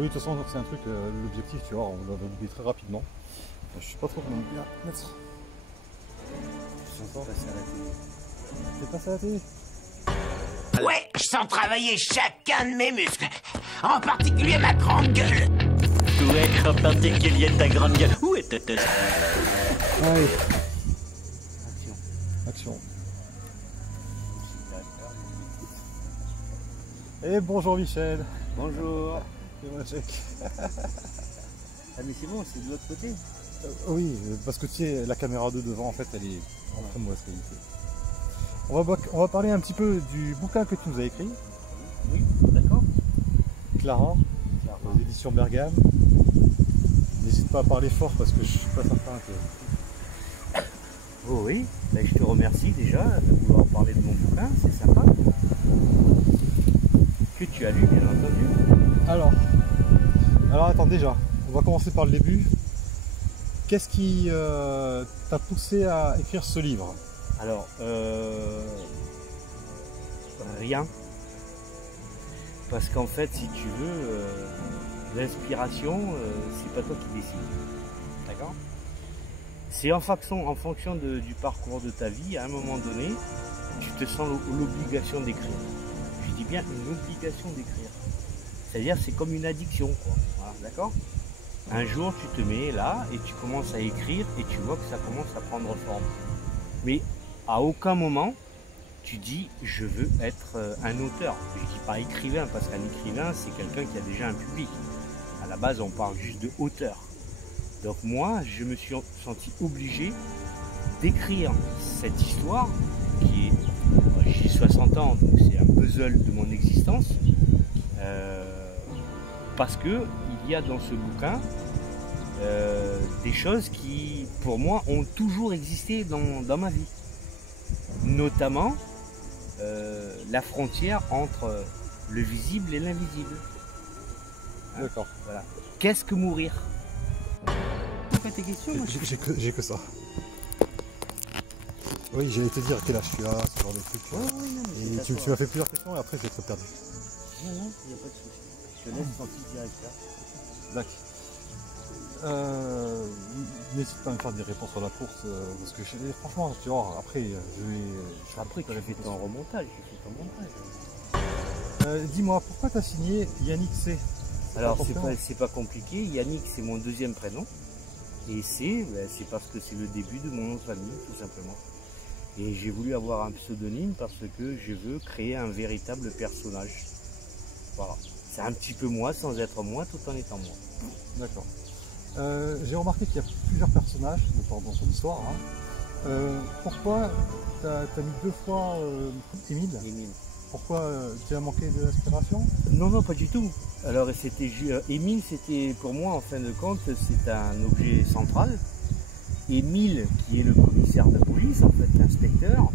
Oui, de toute façon, c'est un truc, l'objectif, tu vois, on va l'oublier très rapidement. Je sais pas trop comment bien mettre. J'entends passer à la télé. T'es passé à la télé? Ouais, je sens travailler chacun de mes muscles, en particulier ma grande gueule. Ouais, en particulier ta grande gueule. Où est ta Allez, Action. action. Et bonjour Michel. Bonjour. Et moi Jack. Ah mais c'est bon, c'est de l'autre côté. Oui, parce que tu sais, la caméra de devant, en fait, elle est en très mauvaise qualité. On va parler un petit peu du bouquin que tu nous as écrit, Oui, d'accord. Clara, aux éditions Bergame. N'hésite pas à parler fort parce que je suis pas certain que... Oh oui, ben, je te remercie déjà de vouloir parler de mon bouquin, c'est sympa. Que tu as lu, bien entendu. Alors attends, déjà, on va commencer par le début. Qu'est-ce qui t'a poussé à écrire ce livre? Alors, rien. Parce qu'en fait, si tu veux, l'inspiration, c'est pas toi qui décides. D'accord? C'est en fonction du parcours de ta vie, à un moment donné, tu te sens l'obligation d'écrire. Je dis bien une obligation d'écrire. C'est-à-dire, c'est comme une addiction, quoi. Voilà, d'accord? Un jour, tu te mets là et tu commences à écrire et tu vois que ça commence à prendre forme. Mais à aucun moment, tu dis je veux être un auteur. Je dis pas écrivain parce qu'un écrivain, c'est quelqu'un qui a déjà un public. À la base, on parle juste de auteur. Donc moi, je me suis senti obligé d'écrire cette histoire qui est, j'ai 60 ans, donc c'est un puzzle de mon existence. Parce que il y a dans ce bouquin des choses qui, pour moi, ont toujours existé dans ma vie. Notamment la frontière entre le visible et l'invisible. Hein, D'accord. voilà. Qu'est-ce que mourir? Pourquoi tes questions? J'ai que ça. Oui, j'allais te dire quel âge tu as, ce genre de trucs. Oh, oui, non, mais Et tu m'as fait plusieurs questions et après j'ai trop perdu. Non, non, il n'y a pas de souci. Je te laisse tranquille directeur. D'accord. N'hésite pas à me faire des réponses sur la course parce que franchement, tu vois, après je vais. Après, tu as fait ton remontage, j'ai fait ton montage. Dis-moi, pourquoi tu as signé Yannick C? Alors, c'est pas compliqué. Yannick, c'est mon deuxième prénom. Et c'est parce que c'est le début de mon nom de famille, tout simplement. Et j'ai voulu avoir un pseudonyme parce que je veux créer un véritable personnage. Voilà. C'est un petit peu moi sans être moi tout en étant moi. D'accord. J'ai remarqué qu'il y a plusieurs personnages dans son histoire. Hein. Pourquoi tu as mis deux fois Émile? Pourquoi tu as manqué d'inspiration? Non, non, pas du tout. Alors c'était Émile, c'était pour moi en fin de compte, c'est un objet central. Émile, qui est le commissaire de police, en fait, l'inspecteur,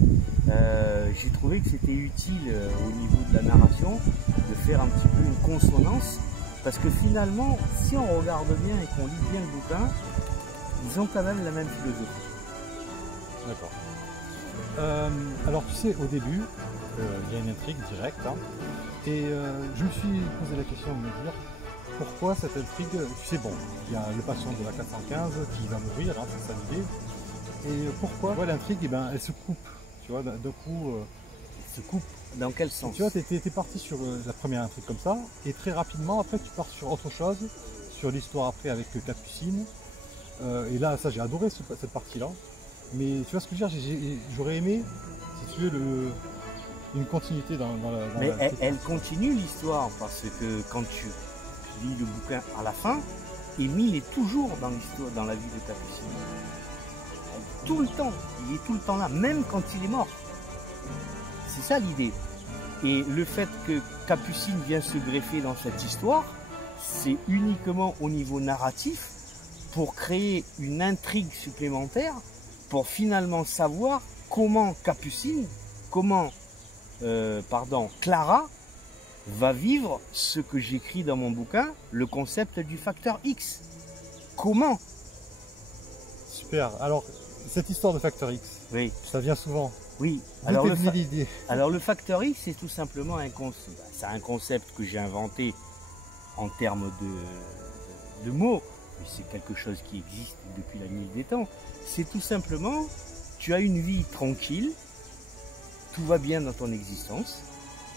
j'ai trouvé que c'était utile au niveau de la narration de faire un petit peu une consonance, parce que finalement, si on regarde bien et qu'on lit bien le bouquin, ils ont quand même la même philosophie. D'accord. Alors tu sais, au début, il y a une intrigue directe, hein, et je me suis posé la question de me dire pourquoi cette intrigue. Tu sais, bon, il y a le patient de la 415 qui va mourir, hein, c'est ça l'idée, et pourquoi l'intrigue, eh ben, elle se coupe, tu vois, d'un coup. Elle se coupe dans quel sens? Tu vois, tu étais parti sur la première intrigue comme ça, et très rapidement, après, tu pars sur autre chose, sur l'histoire après avec Capucine, et là, ça, j'ai adoré cette partie-là. Mais tu vois ce que je veux dire, j'aurais aimé, si tu veux, une continuité dans la... Mais elle continue l'histoire, parce que quand tu lis le bouquin à la fin, Émile est toujours dans l'histoire, dans la vie de Capucine. Tout le temps, il est tout le temps là, même quand il est mort. C'est ça l'idée. Et le fait que Capucine vient se greffer dans cette histoire, c'est uniquement au niveau narratif, pour créer une intrigue supplémentaire, pour finalement savoir comment Clara va vivre ce que j'écris dans mon bouquin, le concept du facteur X. Comment? Super. Alors, cette histoire de facteur X, oui, ça vient souvent. Oui. Alors le facteur X, c'est tout simplement un concept que j'ai inventé en termes de mots, mais c'est quelque chose qui existe depuis la nuit des temps. C'est tout simplement, tu as une vie tranquille, tout va bien dans ton existence,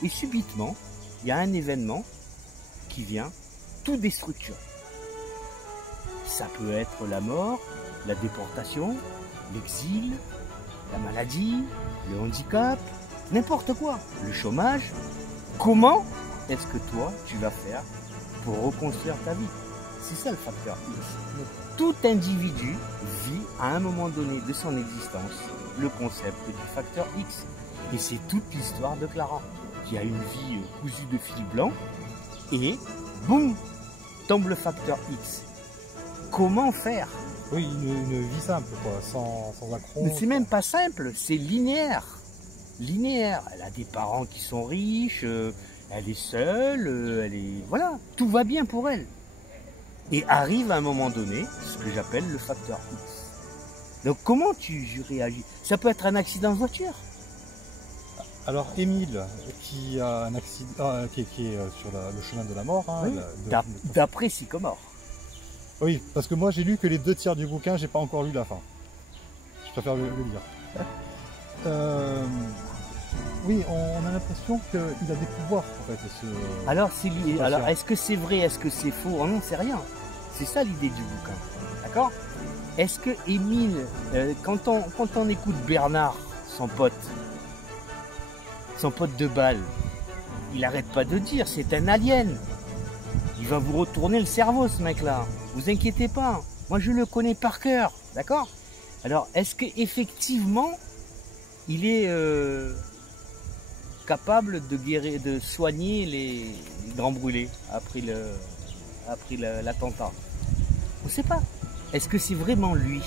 et subitement, il y a un événement qui vient tout déstructurer. Ça peut être la mort, la déportation, l'exil, la maladie, le handicap, n'importe quoi, le chômage. Comment est-ce que toi, tu vas faire pour reconstruire ta vie? C'est ça le facteur X. Tout individu vit à un moment donné de son existence le concept du facteur X. Et c'est toute l'histoire de Clara, qui a une vie cousue de fil blanc, et boum, tombe le facteur X. Comment faire? Oui, une vie simple, quoi, sans accroc. Mais c'est même pas simple, c'est linéaire. Linéaire. Elle a des parents qui sont riches, elle est seule, elle est... Voilà, tout va bien pour elle. Et arrive à un moment donné, ce que j'appelle le facteur X. Donc comment tu réagis? Ça peut être un accident de voiture. Alors Émile, qui a un accident, qui est sur le chemin de la mort. Hein, Oui. D'après Sycomore. Oui, parce que moi j'ai lu que les 2 tiers du bouquin, j'ai pas encore lu la fin. Je préfère le lire. Oui, on a l'impression qu'il a des pouvoirs en fait. Alors, est-ce que c'est vrai, est-ce que c'est faux? On n'en sait rien. C'est ça l'idée du bouquin. D'accord? Est-ce que Émile, quand on écoute Bernard, son pote de balle, il n'arrête pas de dire, c'est un alien. Il va vous retourner le cerveau, ce mec-là. Vous inquiétez pas. Moi, je le connais par cœur. D'accord? Alors, est-ce qu'effectivement, il est capable de guérir, de soigner les grands brûlés après l'attentat? On ne sait pas. Est-ce que c'est vraiment lui?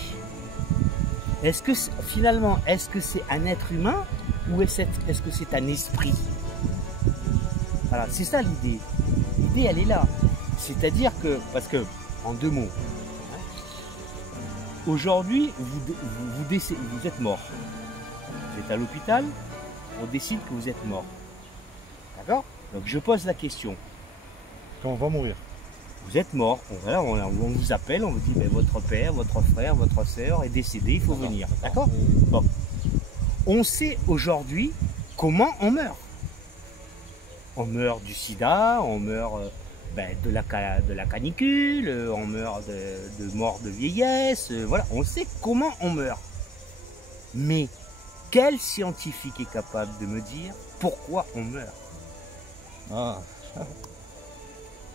Est-ce que finalement, est-ce que c'est un être humain ou est-ce que c'est un esprit? Voilà, c'est ça l'idée. L'idée, elle est là. C'est-à-dire que, parce que, en 2 mots, aujourd'hui, vous êtes mort. Vous êtes à l'hôpital, on décide que vous êtes mort. D'accord? Donc je pose la question. Quand on va mourir. Vous êtes mort, on vous appelle, on vous dit ben, votre père, votre frère, votre soeur est décédé, il faut venir. D'accord? Bon. On sait aujourd'hui comment on meurt. On meurt du sida, on meurt de la canicule, on meurt de mort de vieillesse, voilà, on sait comment on meurt. Mais quel scientifique est capable de me dire pourquoi on meurt?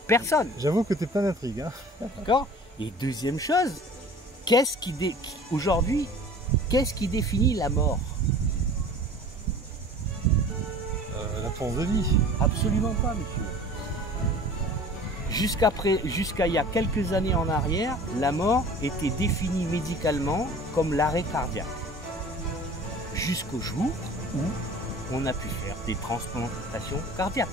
Personne. J'avoue que tu es plein d'intrigues. Hein. D'accord? Et deuxième chose, aujourd'hui, qu'est-ce qui définit la mort? L'absence de vie. Absolument pas, monsieur. Jusqu'à il y a quelques années en arrière, la mort était définie médicalement comme l'arrêt cardiaque. Jusqu'au jour où on a pu faire des transplantations cardiaques.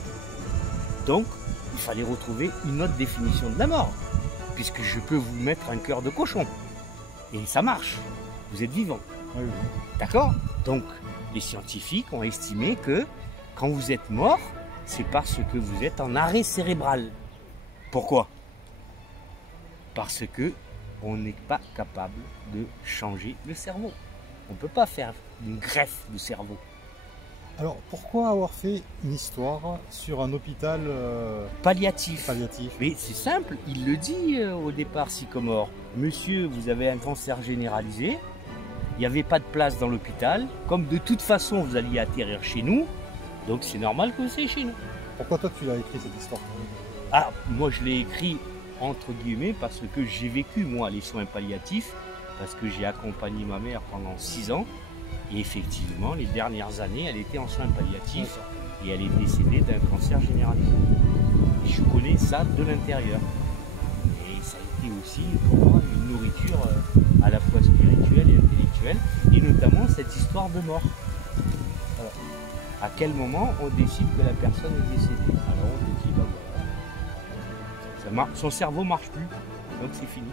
Donc, il fallait retrouver une autre définition de la mort, puisque je peux vous mettre un cœur de cochon. Et ça marche. Vous êtes vivant. Oui, oui. D'accord? Donc, les scientifiques ont estimé que quand vous êtes mort, c'est parce que vous êtes en arrêt cérébral. Pourquoi? Parce que on n'est pas capable de changer le cerveau. On ne peut pas faire une greffe de cerveau. Alors, pourquoi avoir fait une histoire sur un hôpital palliatif? Mais c'est simple, il le dit au départ, Sycomore. Monsieur, vous avez un cancer généralisé, il n'y avait pas de place dans l'hôpital, comme de toute façon vous alliez atterrir chez nous, donc c'est normal que vous soyez chez nous. Pourquoi toi tu l'as écrit cette histoire? Ah, moi je l'ai écrit entre guillemets parce que j'ai vécu moi les soins palliatifs, parce que j'ai accompagné ma mère pendant 6 ans. Et effectivement, les dernières années, elle était en soins palliatifs et elle est décédée d'un cancer généralisé. Et je connais ça de l'intérieur. Et ça a été aussi pour moi une nourriture à la fois spirituelle et intellectuelle, et notamment cette histoire de mort. Alors, à quel moment on décide que la personne est décédée? Alors on te dit, bah voilà, son cerveau ne marche plus, donc c'est fini.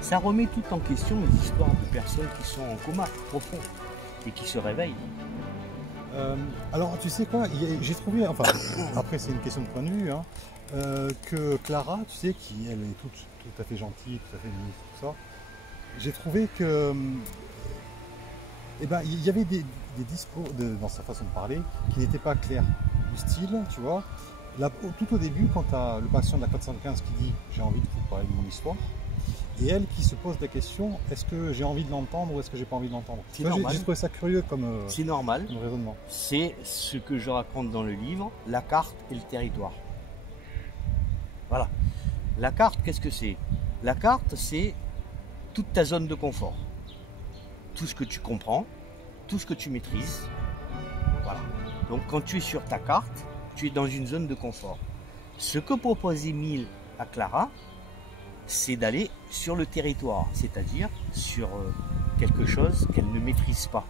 Ça remet tout en question les histoires de personnes qui sont en coma profond et qui se réveillent. Alors tu sais quoi, j'ai trouvé, enfin après c'est une question de point de vue, hein, que Clara, tu sais, qui elle est tout à fait gentille, tout à fait mise, tout ça, j'ai trouvé que eh ben, il y avait des discours dans sa façon de parler qui n'étaient pas clairs. Du style, tu vois, là, tout au début, quand tu as le patient de la 415 qui dit « j'ai envie de vous parler de mon histoire », et elle qui se pose la question « est-ce que j'ai envie de l'entendre ou est-ce que j'ai pas envie de l'entendre ?» J'ai trouvé ça curieux comme raisonnement. C'est ce que je raconte dans le livre, la carte et le territoire. Voilà. La carte, qu'est-ce que c'est? La carte, c'est toute ta zone de confort. Tout ce que tu comprends, tout ce que tu maîtrises. Voilà. Donc quand tu es sur ta carte, tu es dans une zone de confort. Ce que propose Émile à Clara, c'est d'aller sur le territoire, c'est-à-dire sur quelque chose qu'elle ne maîtrise pas.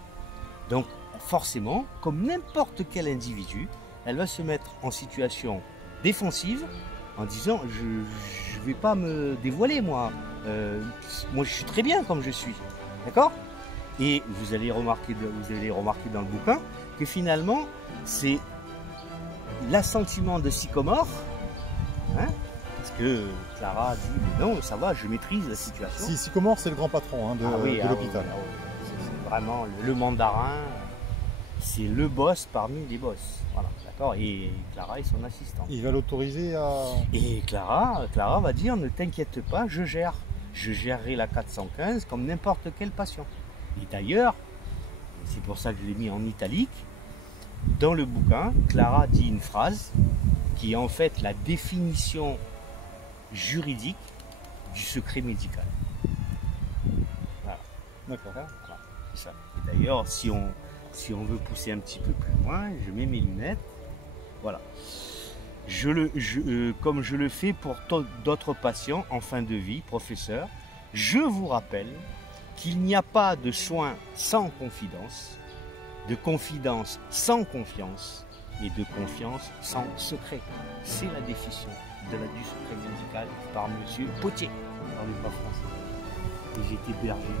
Donc forcément, comme n'importe quel individu, elle va se mettre en situation défensive en disant je ne vais pas me dévoiler moi. Moi je suis très bien comme je suis. D'accord? Et vous allez remarquer dans le bouquin que finalement c'est l'assentiment de Sycomore, hein, parce que Clara dit mais non, ça va, je maîtrise la situation. Si, Sycomore c'est le grand patron de l'hôpital. C'est vraiment le mandarin, c'est le boss parmi les boss. Voilà, d'accord. Et Clara est son assistante. Il va l'autoriser à. Et Clara va dire ne t'inquiète pas, je gérerai la 415 comme n'importe quel patient. Et d'ailleurs, c'est pour ça que je l'ai mis en italique, dans le bouquin, Clara dit une phrase qui est en fait la définition juridique du secret médical. Voilà. D'accord. Voilà. C'est ça. Et d'ailleurs, si on veut pousser un petit peu plus loin, je mets mes lunettes. Voilà. Comme je le fais pour d'autres patients en fin de vie, professeur, je vous rappelle qu'il n'y a pas de soins sans confidence, de confidence sans confiance et de confiance sans secret. C'est la définition du secret médical par M. Potier. Je ne parlais pas français. Et j'étais berger,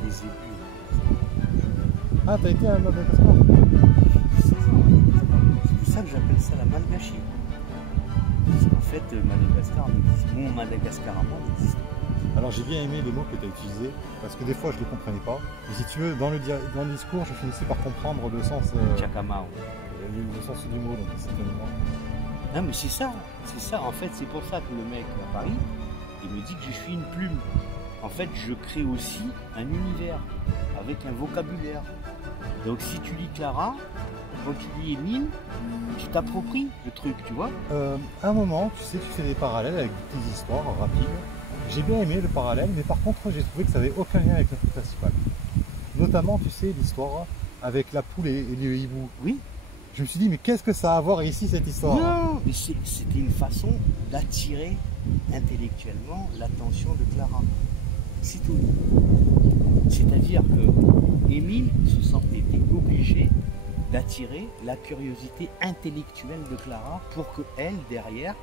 j'ai des ébus. Ah, t'as été à Madagascar? C'est pour ça que j'appelle ça la Malgachie. En fait, Madagascar, mon Madagascar à moi n'existe pas. Alors j'ai bien aimé les mots que tu as utilisés, parce que des fois je ne les comprenais pas. Et si tu veux, dans le discours, je finissais par comprendre le sens, Chacamao. Le sens du mot, donc certainement. Non mais c'est ça, en fait c'est pour ça que le mec à Paris, il me dit que je suis une plume. En fait je crée aussi un univers, avec un vocabulaire. Donc si tu lis Clara, quand tu lis Émile, tu t'appropries le truc, tu vois. À un moment, tu sais, tu fais des parallèles avec des petites histoires rapides. J'ai bien aimé le parallèle, mais par contre j'ai trouvé que ça n'avait aucun lien avec le principal. Notamment, tu sais, l'histoire avec la poule et le hibou. Oui. Je me suis dit, mais qu'est-ce que ça a à voir ici, cette histoire? Non, mais c'était une façon d'attirer intellectuellement l'attention de Clara. C'est tout. C'est-à-dire que Émile était obligé d'attirer la curiosité intellectuelle de Clara pour qu'elle, derrière,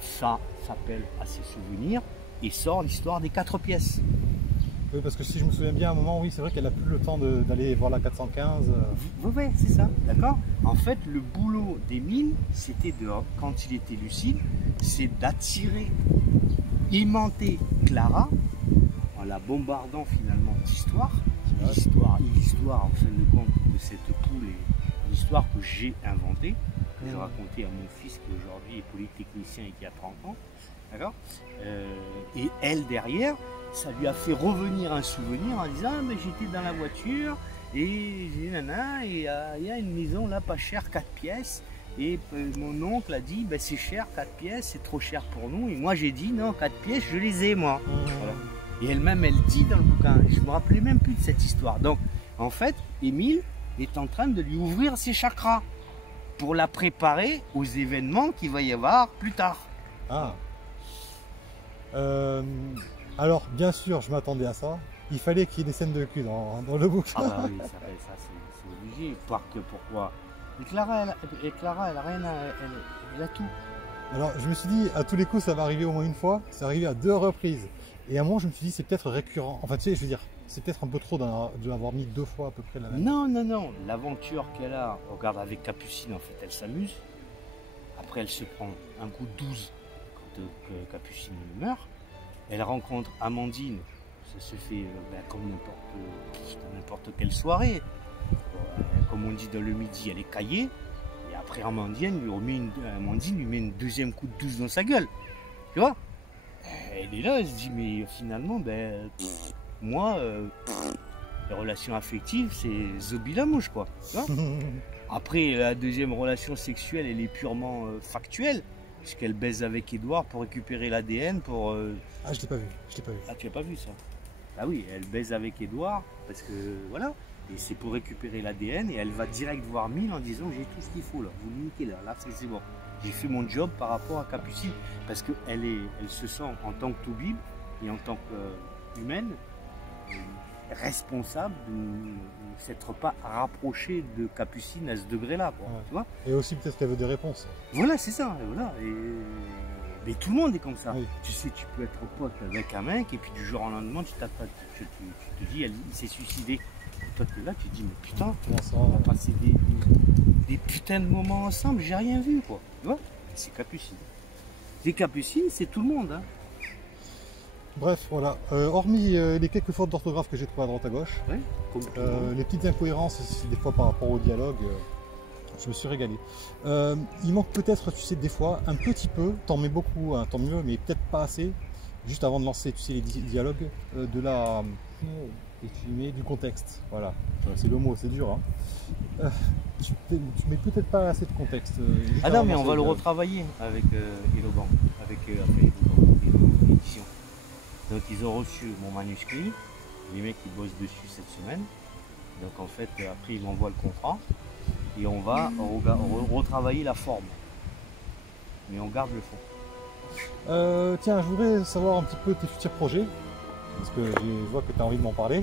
ça s'appelle à ses souvenirs et sort l'histoire des 4 pièces. Oui, parce que si je me souviens bien, à un moment, oui, c'est vrai qu'elle n'a plus le temps d'aller voir la 415. Oui, c'est ça, d'accord. En fait, le boulot d'Émile, c'était quand il était lucide, c'est d'attirer, aimanter Clara en la bombardant finalement d'histoires. L'histoire en fin de compte de cette poule est une histoire que j'ai inventée, que j'ai racontée à mon fils qui aujourd'hui est polytechnicien et qui a 30 ans. D'accord. Et elle derrière, ça lui a fait revenir un souvenir en disant ah, mais j'étais dans la voiture et j'ai nana et il y a une maison là pas chère 4 pièces et mon oncle a dit ben, c'est cher 4 pièces, c'est trop cher pour nous et moi j'ai dit non 4 pièces je les ai moi. Voilà. Et elle-même elle dit dans le bouquin, je me rappelais même plus de cette histoire. Donc en fait Émile est en train de lui ouvrir ses chakras pour la préparer aux événements qu'il va y avoir plus tard. Ah. Alors, bien sûr, je m'attendais à ça. Il fallait qu'il y ait des scènes de cul dans le bouquin. Ah bah oui, ça c'est obligé. Pourquoi? Et Clara, elle a rien elle a tout. Alors, je me suis dit, à tous les coups, ça va arriver au moins une fois. C'est arrivé à 2 reprises. Et à un moment, je me suis dit, c'est peut-être récurrent. Enfin, tu sais, je veux dire, c'est peut-être un peu trop de l'avoir mis 2 fois à peu près la même. Non. L'aventure qu'elle a, regarde avec Capucine, en fait, elle s'amuse. Après, elle se prend un coup de 12 quand Capucine meurt. Elle rencontre Amandine. Ça se fait comme n'importe quelle soirée. Comme on dit dans le midi, elle est caillée. Et après, Amandine lui met une deuxième coup de 12 dans sa gueule. Tu vois? Elle est là, elle se dit, mais finalement, moi, les relations affectives, c'est Zobi la mouche, quoi. Tu vois? Après, la deuxième relation sexuelle, elle est purement factuelle, puisqu'elle baise avec Edouard pour récupérer l'ADN pour... Ah, je l'ai pas vu, Ah, tu n'as pas vu ça? Ah oui, elle baise avec Edouard, parce que, voilà, et c'est pour récupérer l'ADN, et elle va direct voir Mille en disant, j'ai tout ce qu'il faut, là, vous me niquez, là c'est bon. J'ai fait mon job par rapport à Capucine, parce qu'elle se sent en tant que Toubib, et en tant qu'humaine, responsable de ne s'être pas rapprochée de Capucine à ce degré-là, quoi, ouais. Tu vois. Et aussi peut-être qu'elle veut des réponses. Voilà, c'est ça, voilà. Mais tout le monde est comme ça. Oui. Tu sais, tu peux être pote avec un mec, et puis du jour au lendemain, tu te dis, il s'est suicidé. Et toi, tu es là, tu te dis, mais putain, Comment ça, on a passé des putains de moments ensemble, j'ai rien vu, quoi. Tu vois, c'est Capucine. C'est Capucine, c'est tout le monde, hein. Bref, voilà. Hormis les quelques fautes d'orthographe que j'ai trouvées à droite à gauche, Ouais, comme tout le monde. les petites incohérences, des fois par rapport au dialogue, je me suis régalé. Il manque peut-être, tu sais, des fois, un petit peu, t'en mets beaucoup, hein, tant mieux, mais peut-être pas assez, juste avant de lancer, tu sais, les dialogues, du contexte. Voilà, c'est le mot, c'est dur. Hein. Tu mets peut-être pas assez de contexte. Ah non, mais on va le retravailler avec Eloban, avec Elo Édition. Donc ils ont reçu mon manuscrit, les mecs qui bossent dessus cette semaine. Donc en fait, après ils m'envoient le contrat et on va retravailler la forme. Mais on garde le fond. Tiens, je voudrais savoir un petit peu tes futurs projets, parce que je vois que tu as envie de m'en parler.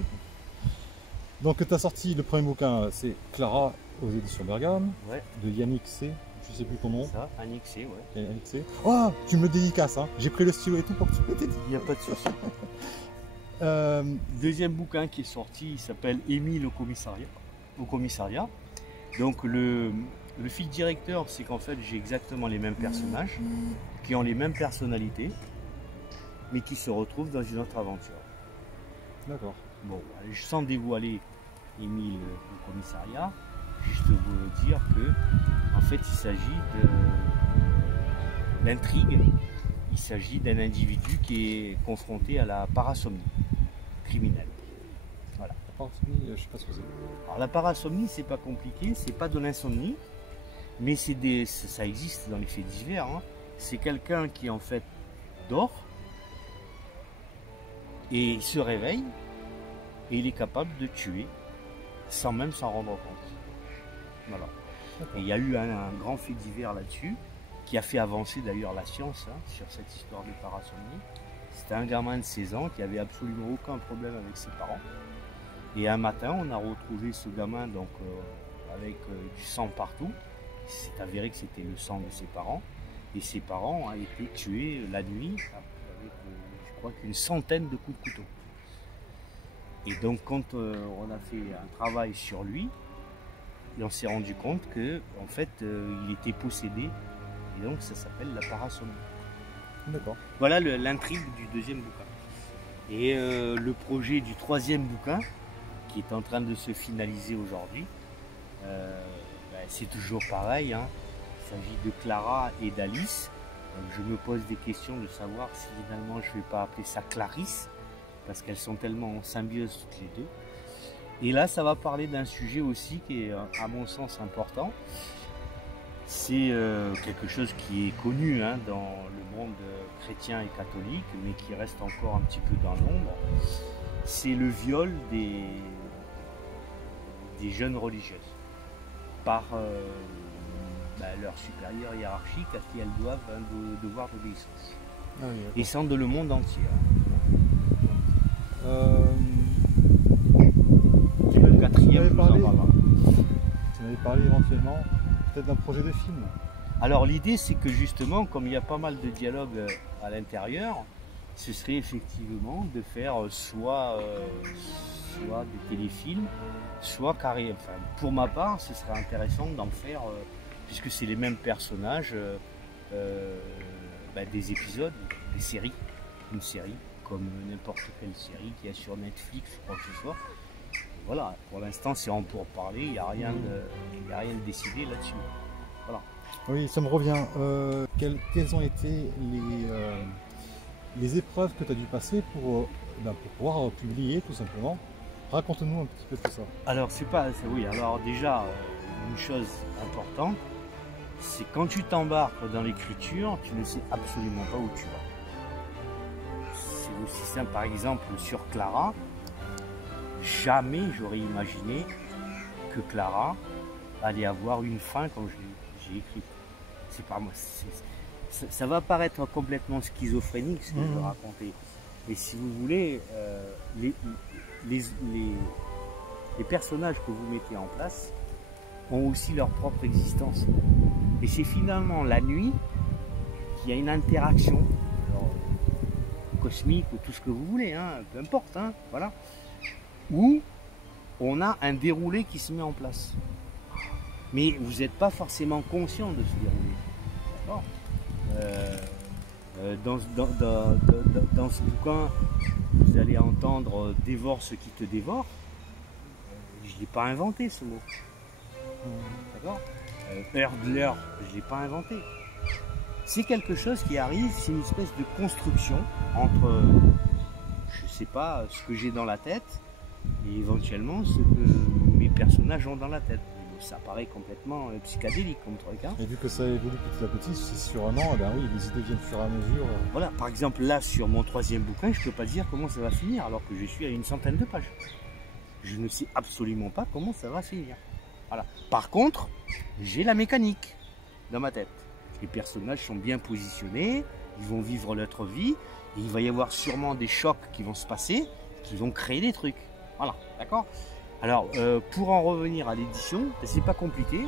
Donc tu as sorti le premier bouquin, c'est Clara aux éditions Bergame, Ouais. de Yannick C. Je sais plus ton nom. Ça, annexé, ouais. Yannick C. Oh, tu me le dédicaces, hein. J'ai pris le stylo et tout pour que tu me le dédicaces. Il n'y a pas de souci. Deuxième bouquin qui est sorti, il s'appelle Émile au commissariat. Donc le fil directeur, c'est qu'en fait j'ai exactement les mêmes personnages, qui ont les mêmes personnalités, mais qui se retrouvent dans une autre aventure. D'accord. Bon, sans dévoiler Émile au commissariat, juste vous dire que en fait il s'agit de l'intrigue, il s'agit d'un individu qui est confronté à la parasomnie criminelle. Voilà. La parasomnie, je sais pas ce que c'est. Alors la parasomnie, c'est pas compliqué, c'est pas de l'insomnie, mais ça existe dans les faits divers. Hein. C'est quelqu'un qui en fait dort et il se réveille et il est capable de tuer sans même s'en rendre compte. Voilà. Et il y a eu un grand fait divers là-dessus qui a fait avancer d'ailleurs la science sur cette histoire de parasomnie. C'était un gamin de 16 ans qui avait absolument aucun problème avec ses parents. Et un matin, on a retrouvé ce gamin donc, avec du sang partout. Il s'est avéré que c'était le sang de ses parents. Et ses parents ont été tués la nuit avec, je crois qu'une centaine de coups de couteau. Et donc quand on a fait un travail sur lui, on s'est rendu compte que en fait il était possédé. Et donc ça s'appelle la parasomnie. D'accord. Voilà l'intrigue du deuxième bouquin. Et le projet du troisième bouquin, qui est en train de se finaliser aujourd'hui, c'est toujours pareil. Hein. Il s'agit de Clara et d'Alice. Je me pose des questions de savoir si finalement je ne vais pas appeler ça Clarisse, parce qu'elles sont tellement en symbiose toutes les deux. Et là, ça va parler d'un sujet aussi qui est, à mon sens, important. C'est quelque chose qui est connu hein, dans le monde chrétien et catholique, mais qui reste encore un petit peu dans l'ombre. C'est le viol des jeunes religieuses par leur supérieur hiérarchique à qui elles doivent un devoir d'obéissance. Ah oui, et sans de le monde entier. C'est le quatrième, je vous en parlerai. Tu m'avais parlé éventuellement peut-être d'un projet de film. Alors l'idée c'est que justement, comme il y a pas mal de dialogues à l'intérieur, ce serait effectivement de faire soit des téléfilms, soit carré. Enfin, pour ma part, ce serait intéressant d'en faire puisque c'est les mêmes personnages des épisodes, des séries, une série comme n'importe quelle série qui est sur Netflix, je crois que ce soit. Voilà, pour l'instant c'est en pourparlers, il n'y a rien de décidé là-dessus. Voilà. Oui, ça me revient. Quelles ont été les épreuves que tu as dû passer pour pouvoir publier tout simplement? Raconte-nous un petit peu tout ça. Alors oui, alors déjà une chose importante, c'est quand tu t'embarques dans l'écriture, tu ne sais absolument pas où tu vas. C'est aussi simple, par exemple sur Clara, jamais j'aurais imaginé que Clara allait avoir une fin comme j'ai écrit. C'est pas moi. Ça va paraître complètement schizophrénique ce que je vais raconter. Mais si vous voulez, les personnages que vous mettez en place ont aussi leur propre existence. Et c'est finalement la nuit qui a une interaction, alors, cosmique ou tout ce que vous voulez, hein, peu importe, hein, voilà, où on a un déroulé qui se met en place. Mais vous n'êtes pas forcément conscient de ce déroulé. Dans ce bouquin, vous allez entendre « dévore ce qui te dévore ». Je ne l'ai pas inventé ce mot. D'accord ? Hurdler, je ne l'ai pas inventé. C'est quelque chose qui arrive, c'est une espèce de construction entre, je ne sais pas, ce que j'ai dans la tête et éventuellement ce que mes personnages ont dans la tête. Ça paraît complètement psychédélique comme truc. Hein. Et vu que ça évolue petit à petit, c'est sur un an, eh ben oui, les idées viennent au fur et à mesure. Voilà, par exemple, là, sur mon 3e bouquin, je ne peux pas dire comment ça va finir, alors que je suis à une centaine de pages. Je ne sais absolument pas comment ça va finir. Voilà. Par contre, j'ai la mécanique dans ma tête. Les personnages sont bien positionnés, ils vont vivre leur vie, et il va y avoir sûrement des chocs qui vont se passer, qui vont créer des trucs. Voilà, d'accord ? Alors, pour en revenir à l'édition, c'est pas compliqué.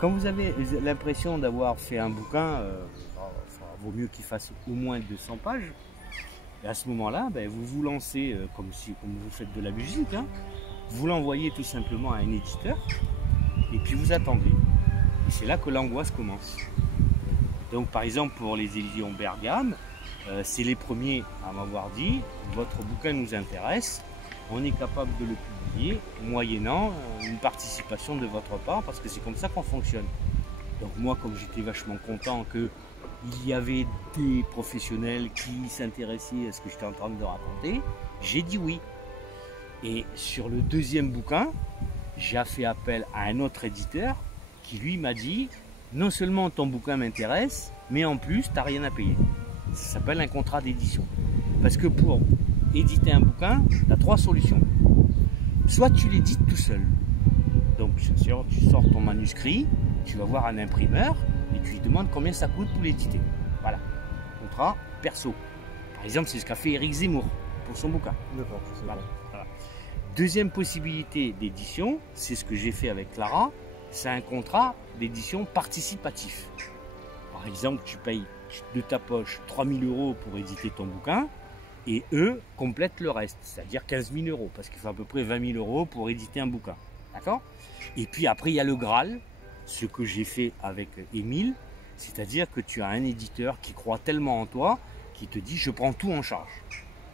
Quand vous avez l'impression d'avoir fait un bouquin, vaut mieux qu'il fasse au moins 200 pages. Et à ce moment-là, vous vous lancez, comme vous faites de la musique, hein, vous l'envoyez tout simplement à un éditeur, et puis vous attendez. Et c'est là que l'angoisse commence. Donc, par exemple, pour les éditions Bergame, c'est les premiers à m'avoir dit « Votre bouquin nous intéresse, on est capable de le publier moyennant une participation de votre part parce que c'est comme ça qu'on fonctionne. » Donc moi, comme j'étais vachement content qu'il y avait des professionnels qui s'intéressaient à ce que j'étais en train de raconter, j'ai dit oui. Et sur le 2e bouquin, j'ai fait appel à un autre éditeur qui lui m'a dit « Non seulement ton bouquin m'intéresse, mais en plus, tu n'as rien à payer. » Ça s'appelle un contrat d'édition. Parce que pour éditer un bouquin, tu as 3 solutions. Soit tu l'édites tout seul. Donc tu sors ton manuscrit, tu vas voir un imprimeur et tu lui demandes combien ça coûte pour l'éditer. Voilà. Contrat perso. Par exemple, c'est ce qu'a fait Éric Zemmour pour son bouquin. D'accord. Voilà. Deuxième possibilité d'édition, c'est ce que j'ai fait avec Clara, c'est un contrat d'édition participatif. Par exemple, tu payes de ta poche 3 000 € pour éditer ton bouquin et eux complètent le reste, c'est-à-dire 15 000 € parce qu'il faut à peu près 20 000 € pour éditer un bouquin. D'accord ? Et puis après, il y a le Graal, ce que j'ai fait avec Émile, c'est-à-dire que tu as un éditeur qui croit tellement en toi qui te dit « je prends tout en charge,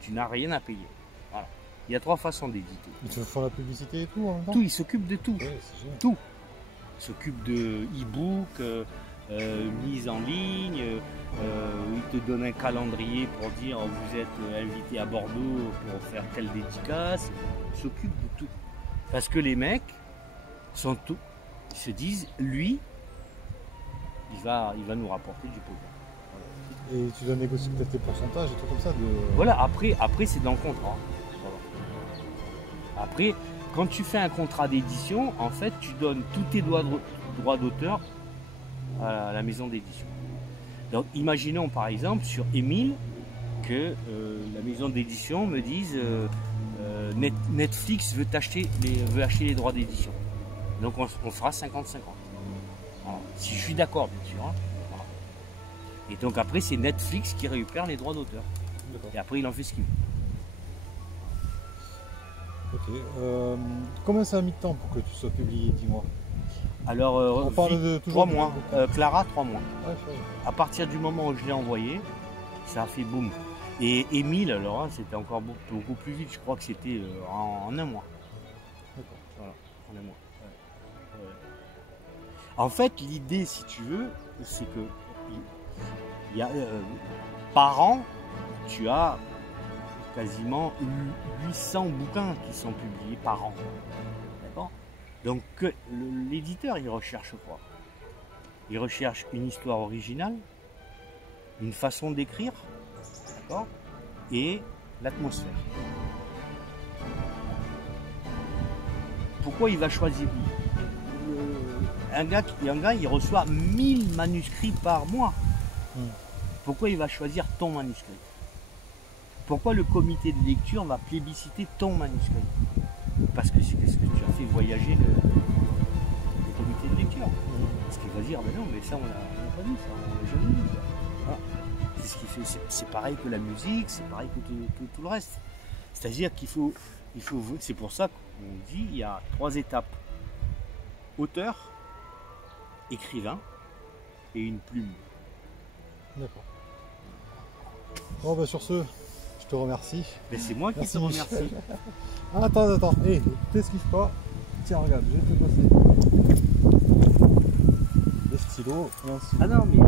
tu n'as rien à payer ». Voilà. Il y a 3 façons d'éditer. Ils te font la publicité et tout en même temps ? Tout, ils s'occupent de tout. Ouais, c'est génial. Tout. Ils s'occupent de e-book, mise en ligne, ils te donnent un calendrier pour dire vous êtes invité à Bordeaux pour faire telle dédicace. Ils s'occupent de tout. Parce que les mecs sont tout. Ils se disent, lui, il va nous rapporter du pognon. Et tu dois négocier peut-être tes pourcentages et tout comme ça Voilà, après c'est dans le contrat. Voilà. Après, quand tu fais un contrat d'édition, en fait, tu donnes tous tes droits d'auteur à la maison d'édition. Donc, imaginons par exemple sur Émile que la maison d'édition me dise Netflix veut acheter les droits d'édition. Donc, on fera 50-50. Voilà. Si je suis d'accord, bien sûr. Hein. Voilà. Et donc, après, c'est Netflix qui récupère les droits d'auteur. Et après, il en fait ce qu'il veut. Ok. Combien ça a mis de temps pour que tu sois publié, dis-moi? Alors, On parle de 3 toujours mois. Clara, 3 mois. Ouais, je sais. À partir du moment où je l'ai envoyé, ça a fait boum. Et Émile, alors là, c'était encore beaucoup plus vite. Je crois que c'était en un mois. D'accord. Voilà, en un mois. Ouais. Ouais. En fait, l'idée, si tu veux, c'est que il y a, par an, tu as quasiment 800 bouquins qui sont publiés par an. D'accord? Donc, l'éditeur, il recherche quoi? Il recherche une histoire originale, une façon d'écrire, d'accord, et l'atmosphère. Pourquoi il va choisir un gars, il reçoit 1000 manuscrits par mois. Pourquoi il va choisir ton manuscrit? Pourquoi le comité de lecture va plébisciter ton manuscrit? Parce que c'est ce que tu as fait voyager le comité de lecture. Parce qu'il va dire, ben non, mais ça on l'a pas vu, ça, on l'a jamais vu. Voilà. C'est ce qui fait, c'est pareil que la musique, c'est pareil que tout le reste. C'est-à-dire qu'il faut, c'est pour ça qu'on dit, il y a 3 étapes. Auteur, écrivain et une plume. D'accord. Bon, bah sur ce, je te remercie. Mais c'est moi qui Merci, te remercie. Michel. Ah, attends. Hé, t'esquives pas. Tiens, regarde, je vais te passer les stylos et un stylo. Ah non, mais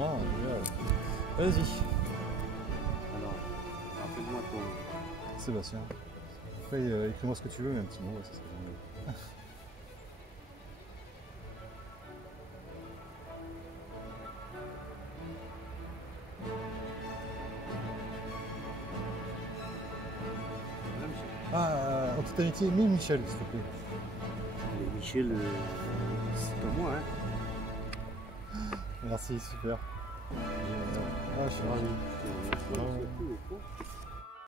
Ah, génial. Vas-y, alors, rappelle-moi ton. Sébastien. Après, écris-moi ce que tu veux, mais un petit mot, ça serait génial. Ah, en toute amitié, mets Michel, s'il te plaît. Mais Michel, c'est pas moi, hein. Merci, super. Ah, je suis ravi. Merci à tous.